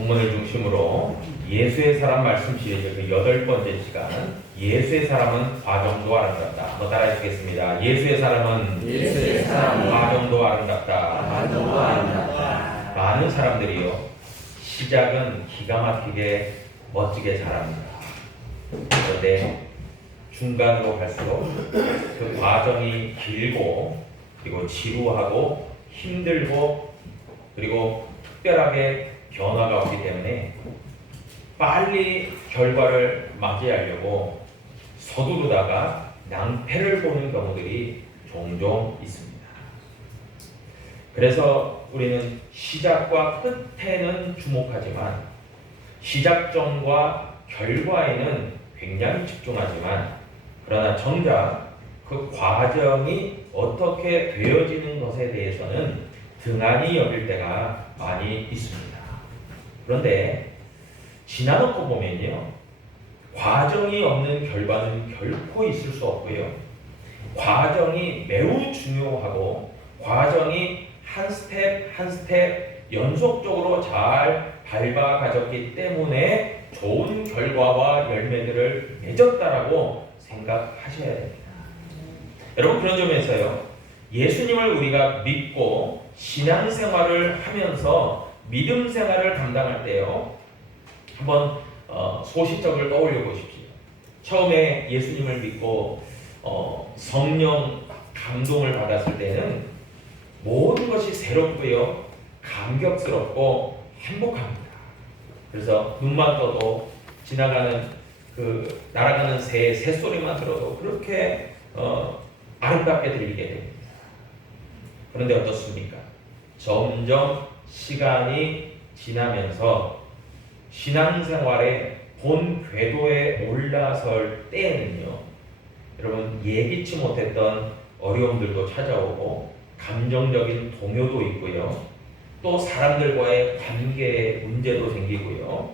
본문을 중심으로 예수의 사람 말씀 시리즈 그 8번째 시간, 예수의 사람은 과정도 아름답다. 한번 따라해 주겠습니다. 예수의 사람은 과정도 아름답다. 많은 사람들이요, 시작은 기가 막히게 멋지게 잘합니다. 그런데 중간으로 갈수록 그 과정이 길고, 그리고 지루하고 힘들고, 그리고 특별하게 변화가 없기 때문에 빨리 결과를 맞이하려고 서두르다가 낭패를 보는 경우들이 종종 있습니다. 그래서 우리는 시작과 끝에는 주목하지만 시작점과 결과에는 굉장히 집중하지만, 그러나 정작 그 과정이 어떻게 되어지는 것에 대해서는 등한히 여길 때가 많이 있습니다. 그런데 지나놓고 보면요, 과정이 없는 결과는 결코 있을 수 없고요, 과정이 매우 중요하고 과정이 한 스텝 한 스텝 연속적으로 잘 밟아가졌기 때문에 좋은 결과와 열매들을 맺었다라고 생각하셔야 됩니다. 여러분, 그런 점에서요, 예수님을 우리가 믿고 신앙생활을 하면서 믿음 생활을 감당할 때요, 한번 소시적을 떠올려 보십시오. 처음에 예수님을 믿고 성령 감동을 받았을 때는 모든 것이 새롭고요, 감격스럽고 행복합니다. 그래서 눈만 떠도 지나가는 그 날아가는 새소리만 들어도 그렇게 아름답게 들리게 됩니다. 그런데 어떻습니까? 점점 시간이 지나면서 신앙생활의 본 궤도에 올라설 때에는요, 여러분, 예기치 못했던 어려움들도 찾아오고 감정적인 동요도 있고요, 또 사람들과의 관계에 문제도 생기고요.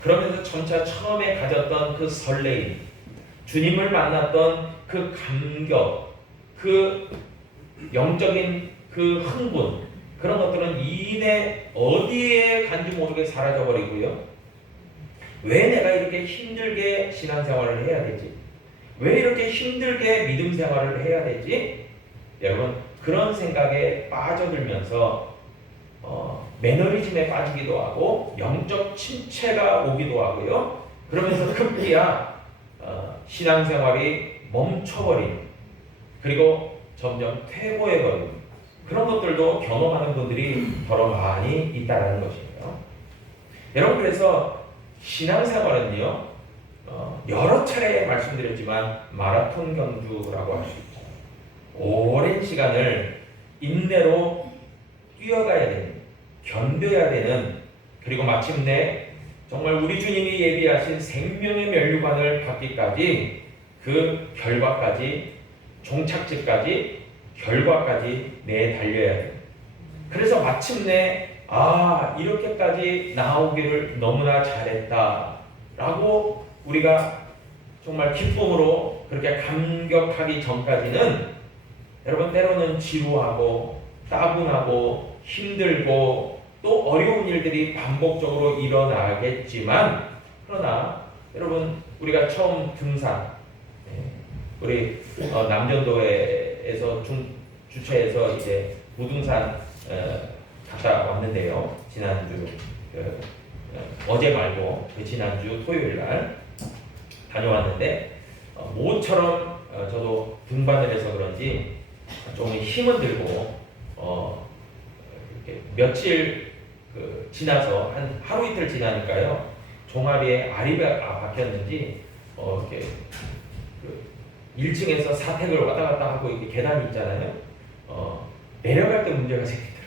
그러면서 점차 처음에 가졌던 그 설레임, 주님을 만났던 그 감격, 그 영적인 그 흥분, 그런 것들은 이내 어디에 간지 모르게 사라져버리고요. 왜 내가 이렇게 힘들게 신앙생활을 해야 되지? 왜 이렇게 힘들게 믿음 생활을 해야 되지? 여러분, 그런 생각에 빠져들면서 매너리즘에 빠지기도 하고 영적 침체가 오기도 하고요. 그러면서 급기야 신앙생활이 멈춰버린, 그리고 점점 퇴보해버린 그런 것들도 경험하는 분들이 더러 많이 있다는 것이에요. 여러분, 그래서 신앙생활은요, 여러 차례 말씀드렸지만 마라톤 경주라고 할 수 있죠. 오랜 시간을 인내로 뛰어가야 되는, 견뎌야 되는, 그리고 마침내 정말 우리 주님이 예비하신 생명의 면류관을 받기까지, 그 결과까지, 종착지까지, 결과까지 내달려야 돼요. 그래서 마침내 이렇게까지 나오기를 너무나 잘했다 라고 우리가 정말 기쁨으로 그렇게 감격하기 전까지는, 여러분, 때로는 지루하고 따분하고 힘들고 또 어려운 일들이 반복적으로 일어나겠지만, 그러나 여러분, 우리가 처음 등산, 우리 남전도에서 주최해서 이제 무등산 갔다 왔는데요. 지난주 어제 말고 지난주 토요일 날 다녀왔는데, 모처럼 저도 등반을 해서 그런지 좀 힘은 들고 이렇게 며칠 지나서 한 하루 이틀 지나니까요, 종아리에 알이 박혔는지 이렇게 1층에서 사택을 왔다 갔다 하고 이렇게 계단이 있잖아요. 내려갈 때 문제가 생기더라고요.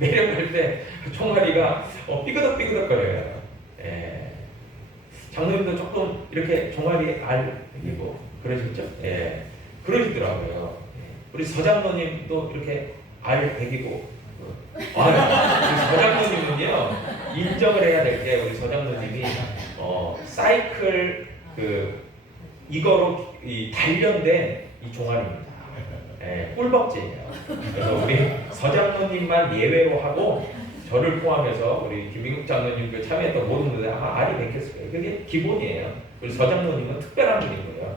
내려갈 때 종아리가 삐그덕삐그덕거려요. 장로님도 조금 이렇게 종아리에 알 생기고 그러셨죠? 그러시더라고요. 우리 서장로님도 이렇게 알 배기고. 우리 서장로님은요, 인정을 해야 될 게, 우리 서장로님이 사이클 이거로 단련된 이 종아리입니다. 꿀벅지예요. 그래서 우리 서장로님만 예외로 하고 저를 포함해서 우리 김민국 장로님 그 참여했던 모든 분들 아마 알이 베꼈을 거예요. 그게 기본이에요. 우리 서 장로님은 특별한 분이고요.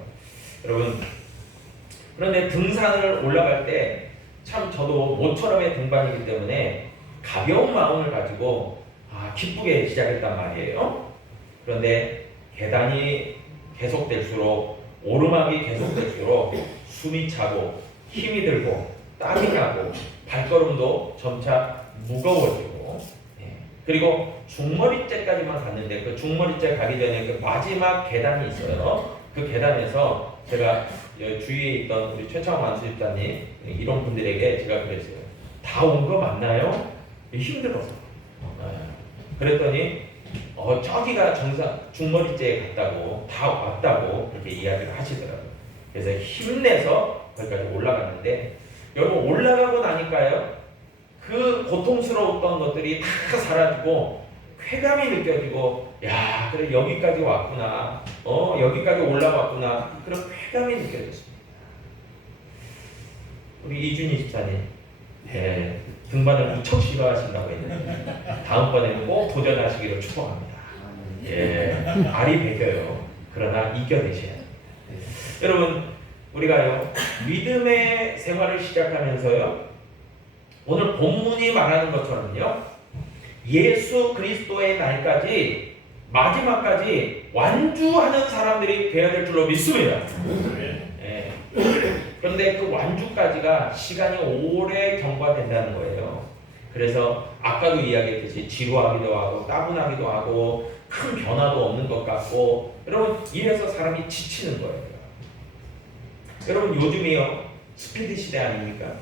여러분, 그런데 등산을 올라갈 때 참 저도 모처럼의 등반이기 때문에 가벼운 마음을 가지고 기쁘게 시작했단 말이에요. 그런데 계단이 계속될수록, 오르막이 계속될수록 숨이 차고 힘이 들고 땀이 나고 발걸음도 점차 무거워지고, 그리고 중머리째까지만 갔는데 그 중머리째 가기 전에 그 마지막 계단이 있어요. 그 계단에서 제가 주위에 있던 우리 최창원 만수집사님 이런 분들에게 제가 그랬어요. 다 온 거 맞나요? 힘들어서. 그랬더니 저기가 정상 중머리째에 갔다고, 다 왔다고 그렇게 이야기를 하시더라고요. 그래서 힘내서 거기까지 올라갔는데, 여러분 올라가고 나니까요, 그 고통스러웠던 것들이 다 사라지고 쾌감이 느껴지고, 야, 그래 여기까지 왔구나, 여기까지 올라왔구나, 그런 쾌감이 느껴졌습니다. 우리 이준희 집사님, 등반을 무척 싫어하신다고 했는데 다음번에는 꼭 도전하시기를 축복합니다. 알이 배겨요. 그러나 이겨내셔야 됩니다. 여러분, 우리가요 믿음의 생활을 시작하면서요, 오늘 본문이 말하는 것처럼요, 예수 그리스도의 날까지, 마지막까지 완주하는 사람들이 되어야 될 줄로 믿습니다. 그런데 그 완주까지가 시간이 오래 경과된다는 거예요. 그래서 아까도 이야기했듯이 지루하기도 하고 따분하기도 하고 큰 변화도 없는 것 같고, 여러분 이래서 사람이 지치는 거예요. 여러분 요즘이요 스피드 시대 아닙니까?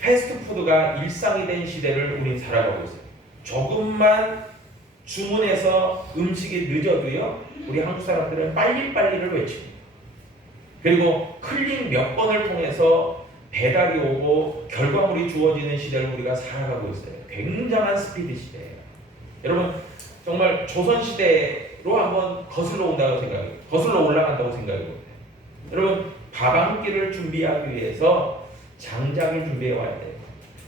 패스트푸드가 일상이 된 시대를 우린 살아가고 있어요. 조금만 주문해서 음식이 늦어도요, 우리 한국 사람들은 빨리빨리를 외칩니다. 그리고 클릭 몇 번을 통해서 배달이 오고 결과물이 주어지는 시대를 우리가 살아가고 있어요. 굉장한 스피드 시대예요. 여러분 정말 조선시대로 한번 거슬러 온다고 생각해요. 거슬러 올라간다고 생각해요. 여러분 밥 한 끼를 준비하기 위해서 장작을 준비해 와야 돼요.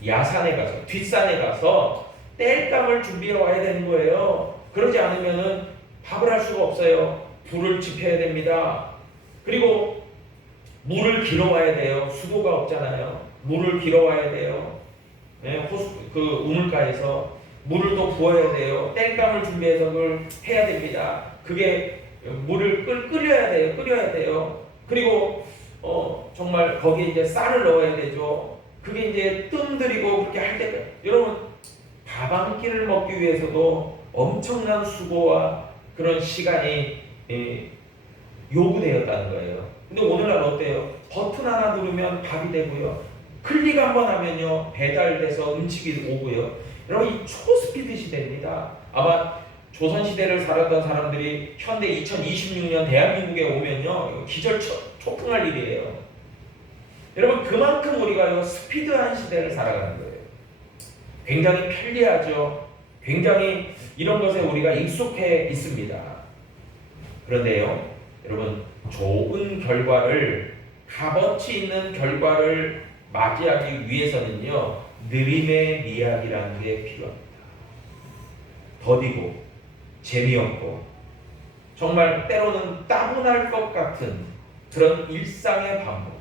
야산에 가서, 뒷산에 가서 땔감을 준비해 와야 되는 거예요. 그러지 않으면은 밥을 할 수가 없어요. 불을 지펴야 됩니다. 그리고 물을 길어 와야 돼요. 수도가 없잖아요. 물을 길어 와야 돼요. 그 우물가에서 물을 또 부어야 돼요. 땔감을 준비해서 그걸 해야 됩니다. 그게 물을 끓여야 돼요. 그리고 정말 거기에 이제 쌀을 넣어야 되죠. 그게 이제 뜸들이고 그렇게 할 때, 여러분 밥 한 끼를 먹기 위해서도 엄청난 수고와 그런 시간이 요구되었다는 거예요. 근데 오늘날 어때요? 버튼 하나 누르면 밥이 되고요. 클릭 한번 하면요 배달돼서 음식이 오고요. 여러분 이 초스피드 시대입니다. 아마 조선시대를 살았던 사람들이 현대 2026년 대한민국에 오면요 기절 초풍할 일이에요. 여러분 그만큼 우리가요 스피드한 시대를 살아가는 거예요. 굉장히 편리하죠. 굉장히 이런 것에 우리가 익숙해 있습니다. 그런데요 여러분 좋은 결과를, 값어치 있는 결과를 맞이하기 위해서는요 느림의 미학이라는 게 필요합니다. 더디고 재미없고 정말 때로는 따분할 것 같은 그런 일상의 반복,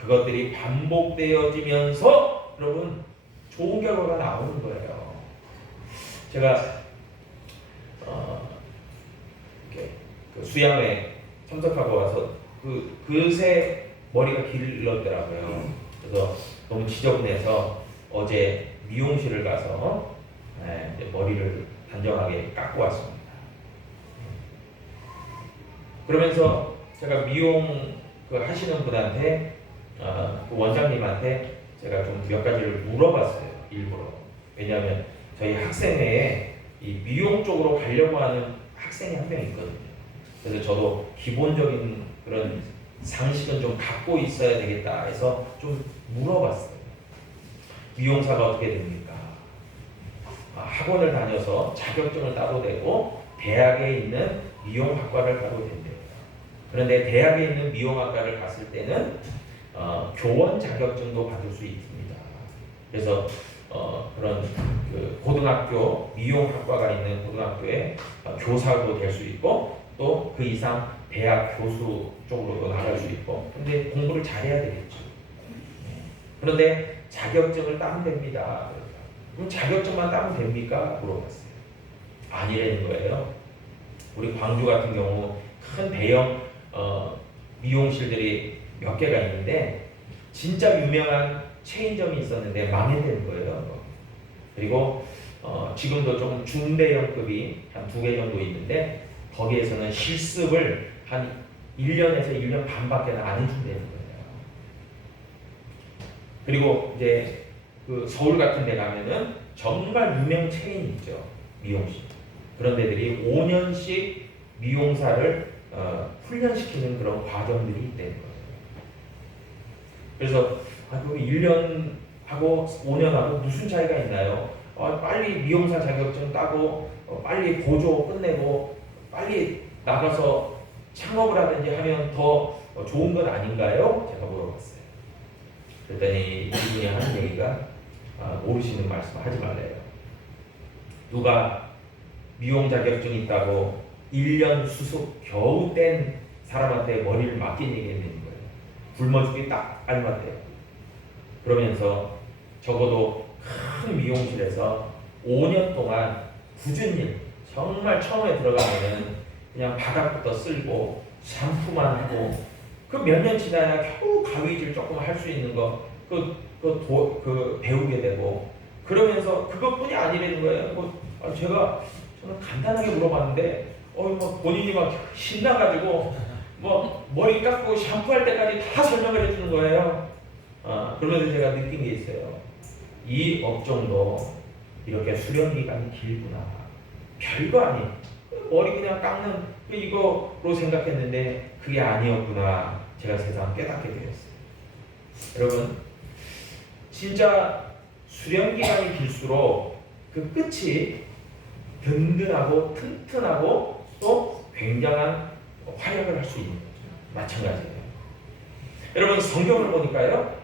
그것들이 반복되어지면서 여러분 좋은 결과가 나오는 거예요. 제가 이렇게 그 수양회 참석하고 와서 그새 머리가 길렀더라고요. 그래서 너무 지저분해서 어제 미용실을 가서 머리를 단정하게 깎고 왔습니다. 그러면서 제가 미용 하시는 분한테, 그 원장님한테 제가 좀 몇 가지를 물어봤어요. 일부러. 왜냐하면 저희 학생회에 이 미용 쪽으로 가려고 하는 학생이 한 명 있거든요. 그래서 저도 기본적인 그런 상식은 좀 갖고 있어야 되겠다 해서 좀 물어봤어요. 미용사가 어떻게 됩니까? 학원을 다녀서 자격증을 따도 되고 대학에 있는 미용학과를 가도 된대요. 그런데 대학에 있는 미용학과를 갔을 때는 교원 자격증도 받을 수 있습니다. 그래서 그런 그 고등학교 미용학과가 있는 고등학교에 교사도 될 수 있고 또 그 이상 대학 교수 쪽으로도 나갈 수 있고 근데 공부를 잘해야 되겠죠. 그런데 자격증을 따면 됩니다. 그럼 자격증만 따면 됩니까? 물어봤어요. 아니라는 거예요. 우리 광주 같은 경우 큰 대형 미용실들이 몇 개가 있는데 진짜 유명한 체인점이 있었는데 망해된 거예요. 그리고 지금도 좀 중대형급이 한 2개 정도 있는데 거기에서는 실습을 한 1년에서 1년 반밖에 안 해준다는 거예요. 그리고 이제 그 서울 같은 데 가면은 정말 유명 체인 있죠. 미용실. 그런 데들이 5년씩 미용사를 훈련시키는 그런 과정들이 있다는 거예요. 그래서 그 1년하고 5년하고 무슨 차이가 있나요? 빨리 미용사 자격증 따고 빨리 보조 끝내고 빨리 나가서 창업을 하든지 하면 더 좋은 것 아닌가요? 제가 물어봤어요. 그랬더니 이분이 하는 얘기가 모르시는 말씀 하지 말래요. 누가 미용 자격증 있다고 1년 수습 겨우 뗀 사람한테 머리를 맡긴 얘기했는 거예요. 굶어 죽기 딱 알맞대요. 그러면서 적어도 큰 미용실에서 5년 동안 꾸준히 정말 처음에 들어가면은 그냥 바닥부터 쓸고 샴푸만 하고 그 몇 년 지나야 겨우 가위질 조금 할 수 있는 거 배우게 되고 그러면서 그것뿐이 아니라는 거예요. 저는 간단하게 물어봤는데 본인이 막 신나가지고 머리 깎고 샴푸할 때까지 다 설명을 해주는 거예요. 그러면서 제가 느낀 게 있어요. 이 업종도 이렇게 수련 기간이 길구나. 별거 아니. 머리 그냥 깎는 이거로 생각했는데 그게 아니었구나. 제가 세상 깨닫게 되었어요. 여러분, 진짜 수련 기간이 길수록 그 끝이 든든하고 튼튼하고 또 굉장한 활약을 할 수 있는 거죠. 마찬가지예요. 여러분, 성경을 보니까요.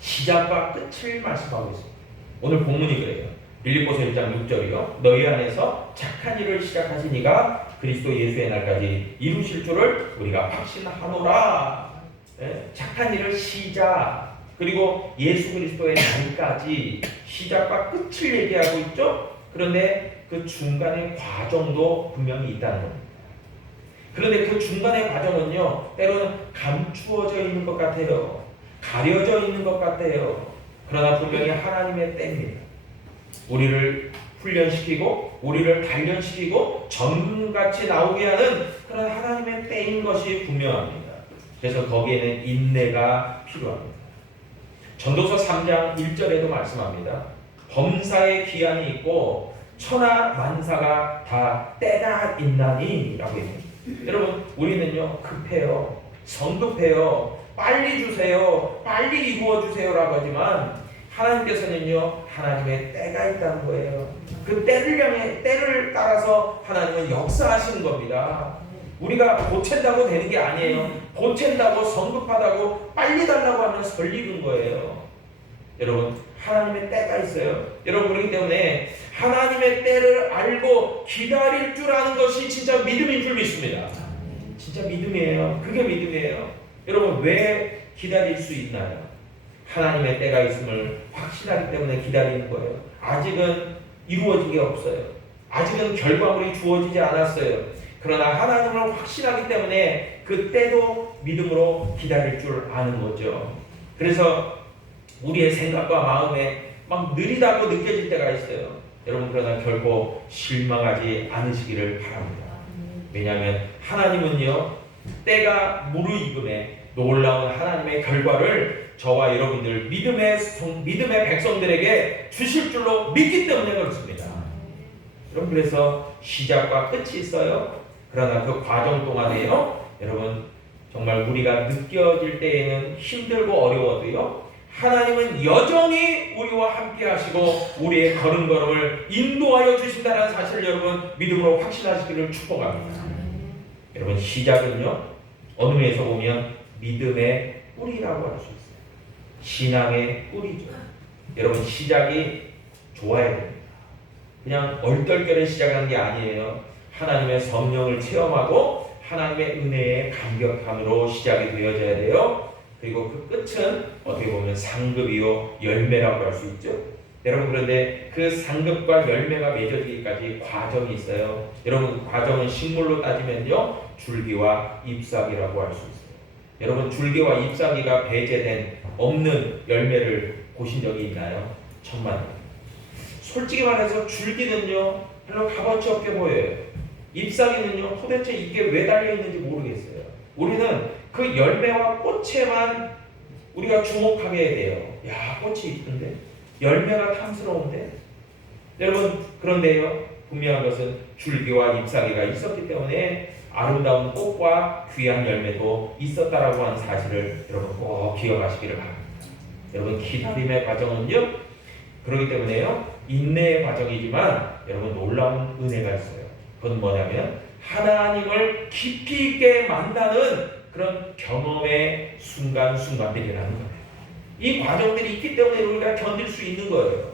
시작과 끝을 말씀하고 있습니다. 오늘 본문이 그래요. 빌립보서 1장 6절이요. 너희 안에서 착한 일을 시작하신 이가 그리스도 예수의 날까지 이루실 줄을 우리가 확신하노라. 착한 일을 시작 그리고 예수 그리스도의 날까지 시작과 끝을 얘기하고 있죠. 그런데 그 중간의 과정도 분명히 있다는 겁니다. 그런데 그 중간의 과정은요. 때로는 감추어져 있는 것 같아요. 가려져 있는 것 같아요. 그러나 분명히 하나님의 때입니다. 우리를 훈련시키고 우리를 단련시키고 전같이 나오게 하는 그런 하나님의 때인 것이 분명합니다. 그래서 거기에는 인내가 필요합니다. 전도서 3장 1절에도 말씀합니다. 범사의 기한이 있고 천하 만사가 다 때가 있나니 라고 했습니다. 여러분 우리는요 급해요. 성급해요. 빨리 주세요. 빨리 이루어 주세요 라고 하지만 하나님께서는요 하나님의 때가 있다는 거예요. 그 때를 따라서 하나님은 역사하시는 겁니다. 우리가 보챈다고 되는 게 아니에요. 보챈다고 성급하다고 빨리 달라고 하면 설리는 거예요. 여러분 하나님의 때가 있어요. 여러분 그렇기 때문에 하나님의 때를 알고 기다릴 줄 아는 것이 진짜 믿음인 줄 믿습니다. 진짜 믿음이에요. 그게 믿음이에요. 여러분 왜 기다릴 수 있나요? 하나님의 때가 있음을 확신하기 때문에 기다리는 거예요. 아직은 이루어진 게 없어요. 아직은 결과물이 주어지지 않았어요. 그러나 하나님을 확신하기 때문에 그 때도 믿음으로 기다릴 줄 아는 거죠. 그래서 우리의 생각과 마음에 막 느리다고 느껴질 때가 있어요. 여러분 그러나 결코 실망하지 않으시기를 바랍니다. 왜냐하면 하나님은요 때가 무르익음에 놀라운 하나님의 결과를 저와 여러분들 믿음의 백성들에게 주실 줄로 믿기 때문에 그렇습니다. 여러분 그래서 시작과 끝이 있어요. 그러나 그 과정 동안에요 여러분 정말 우리가 느껴질 때에는 힘들고 어려워도요 하나님은 여전히 우리와 함께 하시고 우리의 걸음걸음을 인도하여 주신다는 사실을 여러분 믿음으로 확신하시기를 축복합니다. 여러분 시작은요 어느 면에서 보면 믿음의 뿌리라고 할 수 있어요. 신앙의 뿌리죠. 여러분 시작이 좋아야 됩니다. 그냥 얼떨결에 시작하는 게 아니에요. 하나님의 성령을 체험하고 하나님의 은혜의 감격함으로 시작이 되어져야 돼요. 그리고 그 끝은 어떻게 보면 상급이요 열매라고 할 수 있죠. 여러분 그런데 그 상급과 열매가 맺어지기까지 과정이 있어요. 여러분 과정은 식물로 따지면요 줄기와 잎사귀라고 할 수 있어요. 여러분 줄기와 잎사귀가 배제된 없는 열매를 보신 적이 있나요? 천만에. 솔직히 말해서 줄기는요 별로 값어치 없게 보여요. 잎사귀는요 도대체 이게 왜 달려있는지 모르겠어요. 우리는 그 열매와 꽃에만 우리가 주목하게 돼요. 야 꽃이 이쁜데 열매가 탐스러운데. 여러분 그런데요 분명한 것은 줄기와 잎사귀가 있었기 때문에 아름다운 꽃과 귀한 열매도 있었다라고 하는 사실을 여러분 꼭 기억하시기를 바랍니다. 여러분 기다림의 과정은요 그렇기 때문에요 인내의 과정이지만 여러분 놀라운 은혜가 있어요. 그건 뭐냐면 하나님을 깊이 있게 만나는 그런 경험의 순간순간들이라는 거예요. 이 과정들이 있기 때문에 우리가 견딜 수 있는 거예요.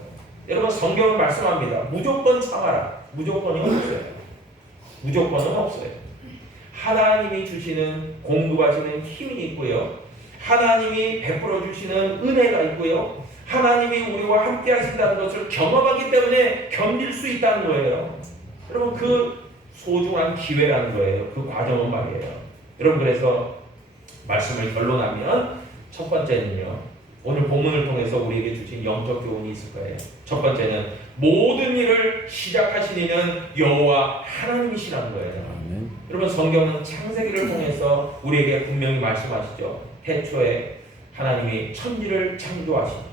여러분 성경은 말씀합니다. 무조건 참아라. 무조건이 없어요. 무조건은 없어요. 하나님이 주시는 공급하시는 힘이 있고요. 하나님이 베풀어 주시는 은혜가 있고요. 하나님이 우리와 함께 하신다는 것을 경험하기 때문에 견딜 수 있다는 거예요. 여러분 그 소중한 기회라는 거예요. 그 과정은 말이에요. 여러분 그래서 말씀을 결론하면 첫 번째는요. 오늘 본문을 통해서 우리에게 주신 영적 교훈이 있을 거예요. 첫 번째는 모든 일을 시작하신 이는 여호와 하나님이시라는 거예요. 여러분 성경은 창세기를 통해서 우리에게 분명히 말씀하시죠. 태초에 하나님이 천지를 창조하십니다.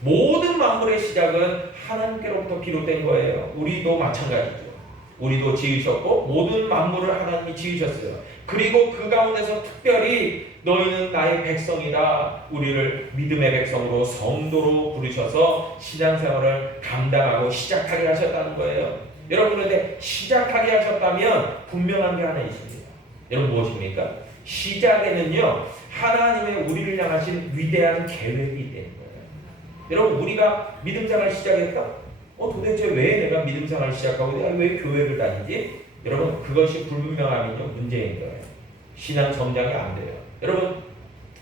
모든 만물의 시작은 하나님께로부터 비롯된 거예요. 우리도 마찬가지죠. 우리도 지으셨고 모든 만물을 하나님이 지으셨어요. 그리고 그 가운데서 특별히 너희는 나의 백성이다. 우리를 믿음의 백성으로 성도로 부르셔서 신앙생활을 감당하고 시작하게 하셨다는 거예요. 여러분 그런데 시작하게 하셨다면 분명한 게 하나 있습니다. 여러분 무엇입니까? 시작에는요 하나님의 우리를 향하신 위대한 계획이 있다는 거예요. 여러분 우리가 믿음생활 시작했다? 도대체 왜 내가 믿음생활 시작하고 내가 왜 교회를 다니지? 여러분 그것이 불분명하면요 문제인 거예요. 신앙 성장이 안 돼요. 여러분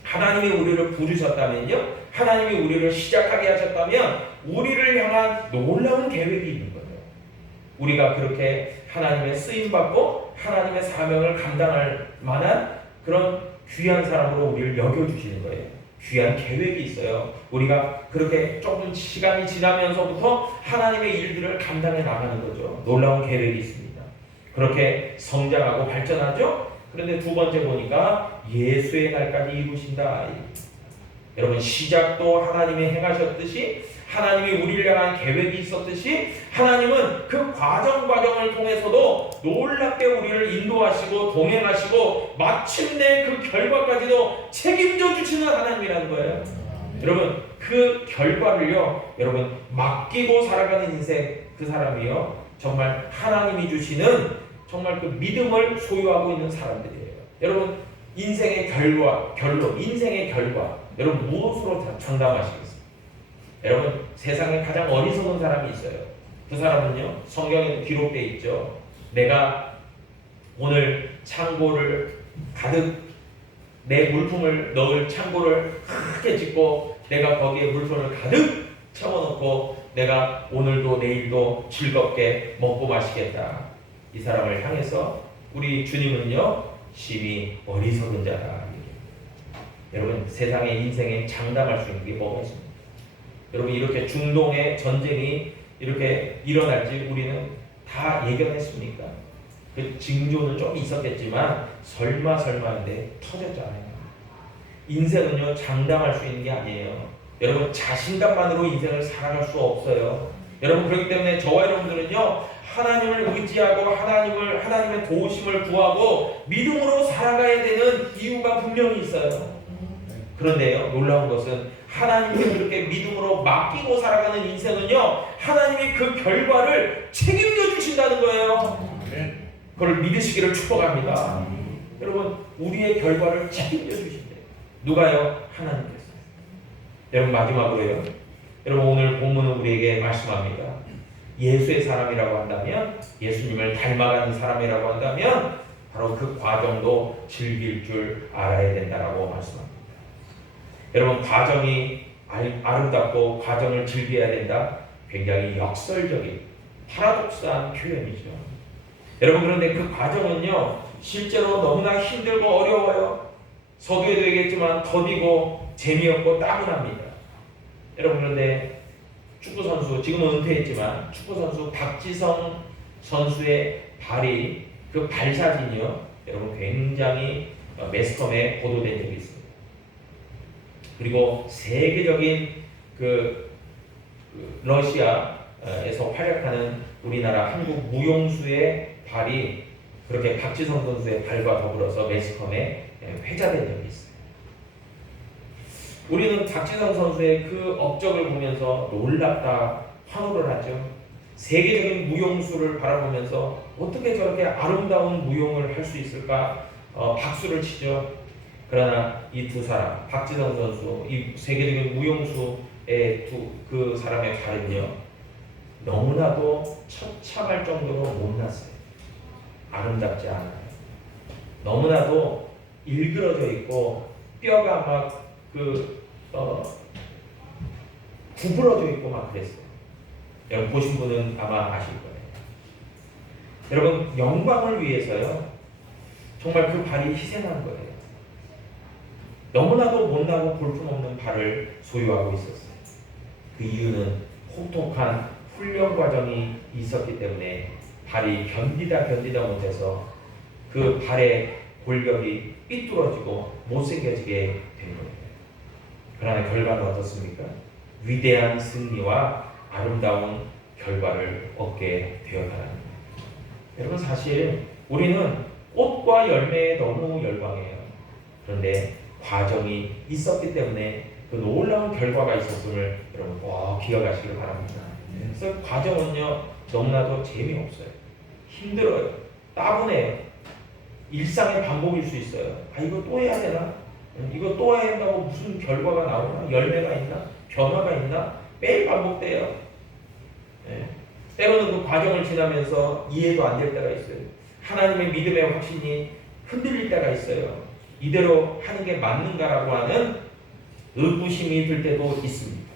하나님이 우리를 부르셨다면요 하나님이 우리를 시작하게 하셨다면 우리를 향한 놀라운 계획이 있는 거예요. 우리가 그렇게 하나님의 쓰임받고 하나님의 사명을 감당할 만한 그런 귀한 사람으로 우리를 여겨주시는 거예요. 귀한 계획이 있어요. 우리가 그렇게 조금 시간이 지나면서부터 하나님의 일들을 감당해 나가는 거죠. 놀라운 계획이 있습니다. 그렇게 성장하고 발전하죠. 그런데 두 번째 보니까 예수의 날까지 이루신다. 여러분 시작도 하나님이 행하셨듯이 하나님이 우리를 향한 계획이 있었듯이 하나님은 그 과정을 통해서도 놀랍게 우리를 인도하시고 동행하시고 마침내 그 결과까지도 책임져 주시는 하나님이라는 거예요. 여러분 그 결과를요 여러분 맡기고 살아가는 인생 그 사람이요 정말 하나님이 주시는 정말 그 믿음을 소유하고 있는 사람들이에요. 여러분 인생의 결론 인생의 결과 여러분 무엇으로 장담하시겠습니까? 여러분 세상에 가장 어리석은 사람이 있어요. 그 사람은요 성경에 기록되어 있죠. 내가 오늘 창고를 가득 내 물품을 넣을 창고를 크게 짓고 내가 거기에 물품을 가득 채워놓고 내가 오늘도 내일도 즐겁게 먹고 마시겠다. 이 사람을 향해서 우리 주님은요 심히 어리석은 자다. 여러분 세상의 인생에 장담할 수 있는 게 뭐가 있습니까? 여러분 이렇게 중동의 전쟁이 이렇게 일어날지 우리는 다 예견했습니까? 그 징조는 좀 있었겠지만 설마인데 터졌잖아요. 인생은요 장담할 수 있는 게 아니에요. 여러분 자신감만으로 인생을 살아갈 수 없어요. 여러분 그렇기 때문에 저와 여러분들은요 하나님을 의지하고 하나님의 도우심을 구하고 믿음으로 살아가야 되는 이유가 분명히 있어요. 그런데요 놀라운 것은 하나님께 그렇게 믿음으로 맡기고 살아가는 인생은요 하나님이 그 결과를 책임져 주신다는 거예요. 그걸 믿으시기를 축복합니다. 여러분 우리의 결과를 책임져 주신대요. 누가요? 하나님께서. 여러분 마지막으로요 여러분 오늘 본문은 우리에게 말씀합니다. 예수의 사람이라고 한다면, 예수님을 닮아가는 사람이라고 한다면 바로 그 과정도 즐길 줄 알아야 된다라고 말씀합니다. 여러분 과정이 아름답고 과정을 즐겨야 된다. 굉장히 역설적인 파라독스한 표현이죠. 여러분 그런데 그 과정은요 실제로 너무나 힘들고 어려워요. 서두에도 얘기했지만 더디고 재미없고 따분합니다. 여러분 그런데 축구선수, 지금은 은퇴했지만 축구선수 박지성 선수의 발이 그 발사진이요 여러분 굉장히 매스컴에 보도된 적이 있습니다. 그리고 세계적인 그 러시아에서 활약하는 우리나라 한국 무용수의 발이 그렇게 박지성 선수의 발과 더불어서 매스컴에 회자된 적이 있어요. 우리는 박지성 선수의 그 업적을 보면서 놀랍다 환호를 하죠. 세계적인 무용수를 바라보면서 어떻게 저렇게 아름다운 무용을 할 수 있을까 박수를 치죠. 그러나 이 두 사람, 박지성 선수, 이 세계적인 무용수의 그 사람의 발은요 너무나도 처참할 정도로 못났어요. 아름답지 않아요. 너무나도 일그러져 있고 뼈가 막 구부러져 있고 막 그랬어요. 여러분 보신 분은 아마 아실 거예요. 여러분 영광을 위해서요 정말 그 발이 희생한 거예요. 너무나도 못나고 볼품없는 발을 소유하고 있었어요. 그 이유는 혹독한 훈련 과정이 있었기 때문에 발이 견디다 못해서 그 발의 골격이 삐뚤어지고 못생겨지게 된 거예요. 그러나 결과는 어떻습니까? 위대한 승리와 아름다운 결과를 얻게 되었다는 거예요. 여러분 사실 우리는 꽃과 열매에 너무 열광해요. 그런데 과정이 있었기 때문에 그 놀라운 결과가 있었음을 여러분 꼭 기억하시길 바랍니다. 그래서 과정은요 너무나도 재미없어요. 힘들어요. 따분해요. 일상의 반복일 수 있어요. 아 이거 또 해야 되나? 이거 또 해야 한다고 무슨 결과가 나오나? 열매가 있나? 변화가 있나? 매일 반복돼요. 네. 때로는 그 과정을 지나면서 이해도 안 될 때가 있어요. 하나님의 믿음의 확신이 흔들릴 때가 있어요. 이대로 하는 게 맞는가라고 하는 의구심이 들 때도 있습니다.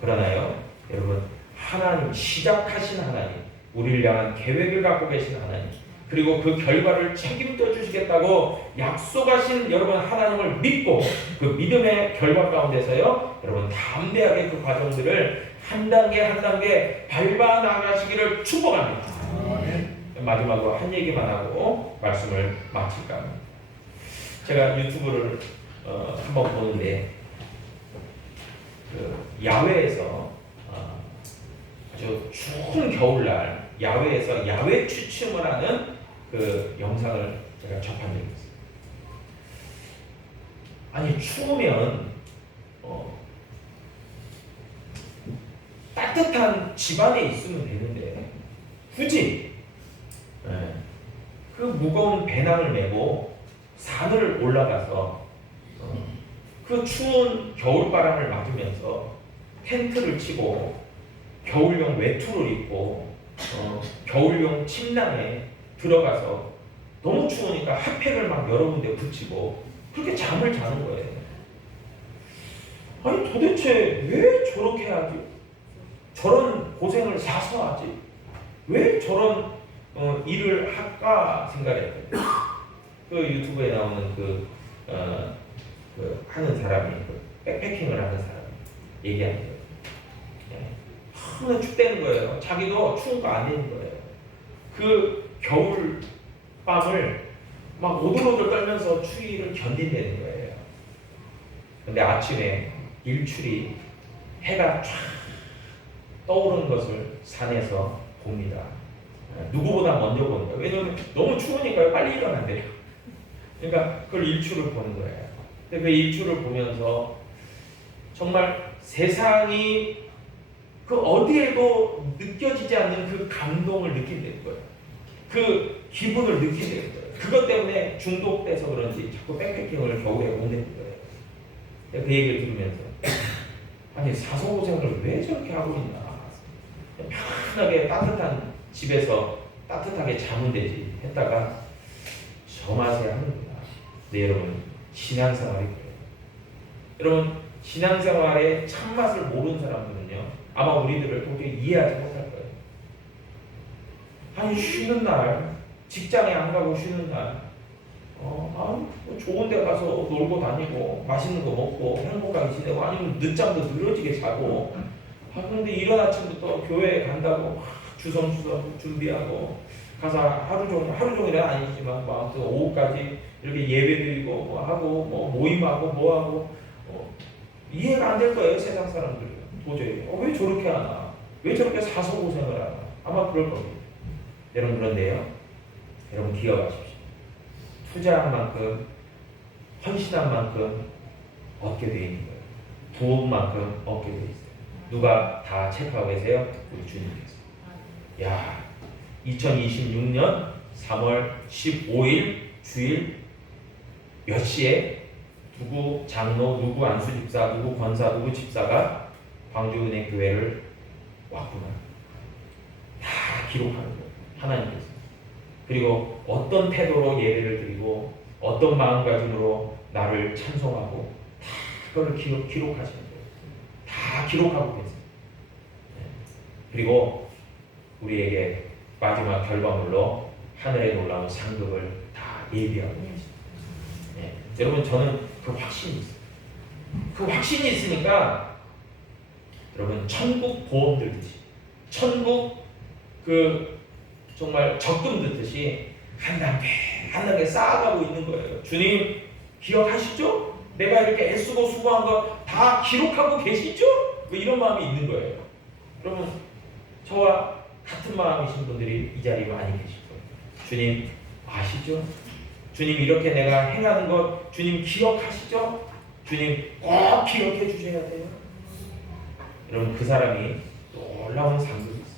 그러나요, 여러분 하나님, 시작하신 하나님, 우리를 향한 계획을 갖고 계신 하나님, 그리고 그 결과를 책임져 주시겠다고 약속하신 여러분 하나님을 믿고 그 믿음의 결과 가운데서요 여러분 담대하게 그 과정들을 한 단계 한 단계 밟아 나가시기를 축복합니다. 마지막으로 한 얘기만 하고 말씀을 마칠까 합니다. 제가 유튜브를 한번 보는데 그 야외에서 아주 추운 겨울날 야외에서 야외 취침을 하는 그 영상을 제가 접한 적이 있어요. 아니 추우면 따뜻한 집안에 있으면 되는데 굳이 그 무거운 배낭을 메고 산을 올라가서 그 추운 겨울바람을 맞으면서 텐트를 치고 겨울용 외투를 입고 겨울용 침낭에 들어가서 너무 추우니까 핫팩을 막 여러 군데 붙이고 그렇게 잠을 자는 거예요. 아니 도대체 왜 저렇게 하지? 저런 고생을 사서 하지? 왜 저런 일을 할까 생각했어요. 그 유튜브에 나오는 그 하는 사람이 백패킹을 하는 사람이 얘기하는 거예요. 하나 춥다는 거예요. 자기도 추운 거 안 되는 거예요. 그 겨울 밤을 막 오들오들 떨면서 추위를 견딘다는 거예요. 근데 아침에 일출이 해가 쫙 떠오르는 것을 산에서 봅니다. 누구보다 먼저 보는 거예요. 왜냐하면 너무 추우니까 빨리 일어난대요. 그러니까 그걸 일출을 보는 거예요. 근데 그 일출을 보면서 정말 세상이 그 어디에도 느껴지지 않는 그 감동을 느낀다는 거예요. 그 기분을 느끼는 거예요. 그것 때문에 중독돼서 그런지 자꾸 백패킹을 겨울에 못 내는 거예요. 그 얘기를 들으면서 아니 사소고생을 왜 저렇게 하고 있나? 편하게 따뜻한 집에서 따뜻하게 자면 되지 했다가 저 맛에 하는구나. 네, 여러분 신앙생활이 그래요. 여러분 신앙생활의 참맛을 모르는 사람들은요 아마 우리들을 도저히 이해하지 못할 거예요. 아니 쉬는 날 직장에 안 가고 쉬는 날 뭐 좋은 데 가서 놀고 다니고 맛있는 거 먹고 행복하게 지내고 아니면 늦잠도 늘어지게 자고 그런데 이른 아침부터 교회에 간다고 주섬주섬 준비하고 가서 하루 종일은 아니지만 막 그 오후까지 이렇게 예배드리고 뭐 하고 뭐 모임하고 뭐 하고 이해가 안 될 거예요 세상 사람들은 도저히 왜 저렇게 하나 왜 저렇게 사소고생을 하나 아마 그럴 겁니다. 여러분 그런데요 여러분 기억하십시오. 투자한 만큼 헌신한 만큼 얻게 돼 있는 거예요. 부은 만큼 얻게 돼 있어요. 누가 다 체크하고 계세요? 우리 주님께서. 야, 2026년 3월 15일 주일 몇 시에 누구 장로, 누구 안수집사, 누구 권사, 누구 집사가 광주은행 교회를 왔구나. 다 기록하는 거예요. 하나님께서. 그리고 어떤 태도로 예배를 드리고 어떤 마음가짐으로 나를 찬송하고 다 그걸 기록하시는 거예요. 다 기록하고 계세요. 그리고 우리에게 마지막 결과물로 하늘의 놀라운 상급을 다 예비하고 계십니다. 여러분 저는 그 확신이 있어요. 그 확신이 있으니까 여러분 천국 보험 들듯이 천국 그 정말 적금 듣듯이 한 단계 쌓아가고 있는 거예요. 주님 기억하시죠? 내가 이렇게 애쓰고 수고한 거 다 기록하고 계시죠? 뭐 이런 마음이 있는 거예요. 여러분 저와 같은 마음이신 분들이 이 자리에 많이 계실 거예요. 주님 아시죠? 주님 이렇게 내가 행하는 것 주님 기억하시죠? 주님 꼭 기억해 주셔야 돼요. 여러분 그 사람이 놀라운 상급이 있어요.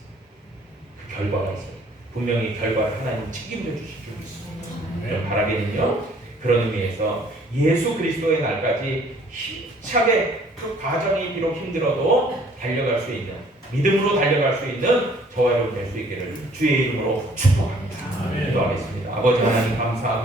그 결과가 있어요. 분명히 결과를 하나님 책임져 주실 줄 믿습니다. 바라기는요 그런 의미에서 예수 그리스도의 날까지 힘차게 그 과정이 비록 힘들어도 달려갈 수 있는 믿음으로 달려갈 수 있는 저와 여러분 될 수 있기를 주의 이름으로 축복합니다. 기도하겠습니다. 아버지 하나님 감사합니다.